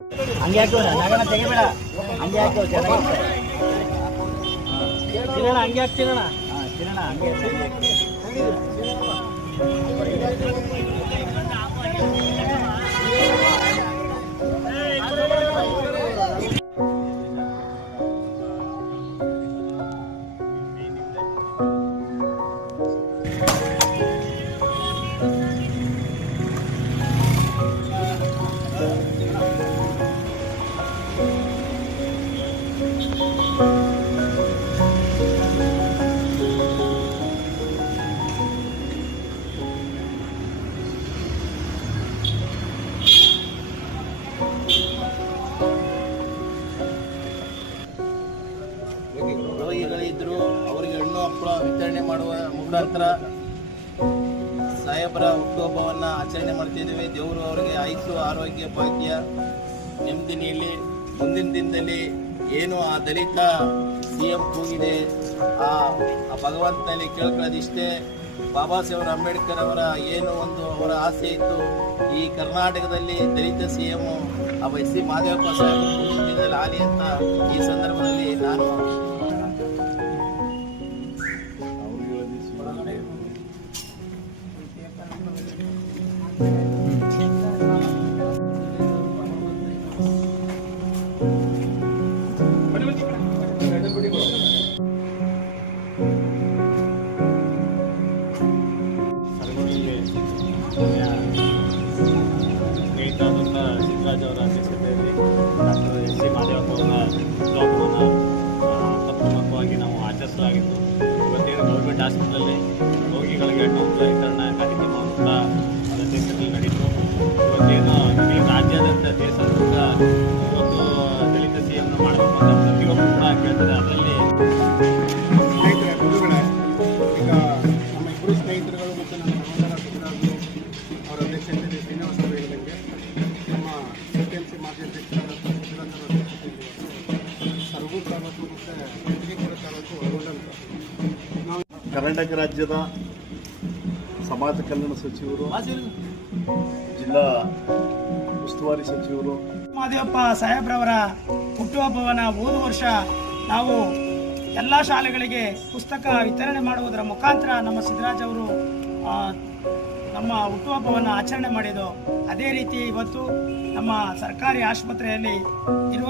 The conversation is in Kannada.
ಹಂಗೆ ಹಾಕೋ ನಗನ ತೆಗಿಬೇಡ, ಹಂಗೆ ಹಾಕೋ ಚೆನ್ನಾಗಿರುತ್ತೆ. ತಿನ್ನೋಣ ಹಂಗೆ ಹಾಕ್ತಿರೋಣ. ತಿನ್ನೋಣ ಹಂಗೆ ರೋಗಿಗಳಿದ್ದರೂ ಅವರಿಗೆ ಹಣ್ಣು ಹಪ್ಪಳ ವಿತರಣೆ ಮಾಡುವ ಮುಖಾಂತರ ಸಾಹೇಬರ ಹುಟ್ಟುಹಬ್ಬವನ್ನು ಆಚರಣೆ ಮಾಡ್ತಿದ್ದೇವೆ. ದೇವರು ಅವರಿಗೆ ಆಯುಸ್ಸು, ಆರೋಗ್ಯ, ಭಾಗ್ಯ, ನೆಮ್ಮದಿ ನೀಡಲಿ. ಮುಂದಿನ ದಿನದಲ್ಲಿ ಏನು ಆ ದಲಿತ CM ಕೂಗಿದೆ, ಆ ಭಗವಂತನಲ್ಲಿ ಕೇಳ್ಕೊಳ್ಳೋದಿಷ್ಟೇ. ಬಾಬಾ ಸಾಹೇಬ್ ಅಂಬೇಡ್ಕರ್ ಅವರ ಏನು ಒಂದು ಅವರ ಆಸೆ ಇತ್ತು, ಈ ಕರ್ನಾಟಕದಲ್ಲಿ ದಲಿತ CM SC ಮಹದೇವಪ್ಪ ಸಾಹೇಬರು ಮುಂದಿನ ದಿನದಲ್ಲಿ ಆಗಲಿ ಅಂತ ಈ ಸಂದರ್ಭದಲ್ಲಿ ನಾನು ಸ್ನೇಹಿತರಾದಂಥ ಸಿದ್ದರಾಜ್ ಅವರ ಅಧ್ಯಕ್ಷತೆಯಲ್ಲಿ ಡಾಕ್ಟರ್ SC ಮಹದೇವಪ್ಪ ಅವರ ಹುಟ್ಟುಹಬ್ಬವನ್ನು ಅರ್ಥಪೂರ್ವಕವಾಗಿ ನಾವು ಆಚರಿಸಲಾಗಿತ್ತು. ಇವತ್ತೇನು ಗೌರ್ಮೆಂಟ್ ಹಾಸ್ಪಿಟಲಲ್ಲಿ ರೋಗಿಗಳಿಗೆ ಹಣ್ಣು ವಿತರಣಾ ಕಾರ್ಯಕ್ರಮವನ್ನು ಕೂಡ ಅದರ ಅಧ್ಯಕ್ಷತೆಯಲ್ಲಿ ನಡೀತು. ಇವತ್ತೇನು ಇಡೀ ರಾಜ್ಯಾದ್ಯಂತ ದೇಶಾದ್ಯಂತ ಇವತ್ತು ದಲಿತ CM ಮಾಡಬೇಕು ಅಂತ ಪ್ರತಿಯೊಬ್ಬರು ಕೂಡ ಕೇಳ್ತಾರೆ. ಅದರಲ್ಲಿ ಸ್ನೇಹಿತರೆ, ಗುರುಗಳೇ, ಈಗ ನಮ್ಮ ಇಬ್ಬರು ಸ್ನೇಹಿತರುಗಳು ಮತ್ತು ನಮ್ಮ ಸಹೋದರ ಸಿದ್ದರಾಜು ಅವರ ಅಧ್ಯಕ್ಷತೆಯಲ್ಲಿ ಶ್ರೀನಿವಾಸ ಅವರು ಹೇಳಿದಂಗೆ ನಮ್ಮ SPMC ಮಾಜಿ ಅಧ್ಯಕ್ಷರಾದ ಸಿದ್ದರಾಜು ಅವರ ಅಧ್ಯಕ್ಷತೆಯಲ್ಲಿ ಸರಗೂರು ತಾಲೂಕು ಮತ್ತು ಯಲಹಂಕ ತಾಲೂಕು ಒಳಗೊಂಡಂಥ ನಾವು ಕರ್ನಾಟಕ ರಾಜ್ಯದ ಸಮಾಜ ಕಲ್ಯಾಣ ಸಚಿವರು, ಜಿಲ್ಲಾ ಉಸ್ತುವಾರಿ ಸಚಿವರು ಮಹದೇವಪ್ಪ ಸಾಹೇಬ್ರವರ ಹುಟ್ಟುಹಬ್ಬವನ್ನು ಹೋದ ವರ್ಷ ನಾವು ಎಲ್ಲ ಶಾಲೆಗಳಿಗೆ ಪುಸ್ತಕ ವಿತರಣೆ ಮಾಡುವುದರ ಮುಖಾಂತರ ನಮ್ಮ ಸಿದ್ದರಾಜ್ ಅವರು ನಮ್ಮ ಹುಟ್ಟುಹಬ್ಬವನ್ನು ಆಚರಣೆ ಮಾಡಿದ್ದು. ಅದೇ ರೀತಿ ಇವತ್ತು ನಮ್ಮ ಸರ್ಕಾರಿ ಆಸ್ಪತ್ರೆಯಲ್ಲಿ ಇರುವ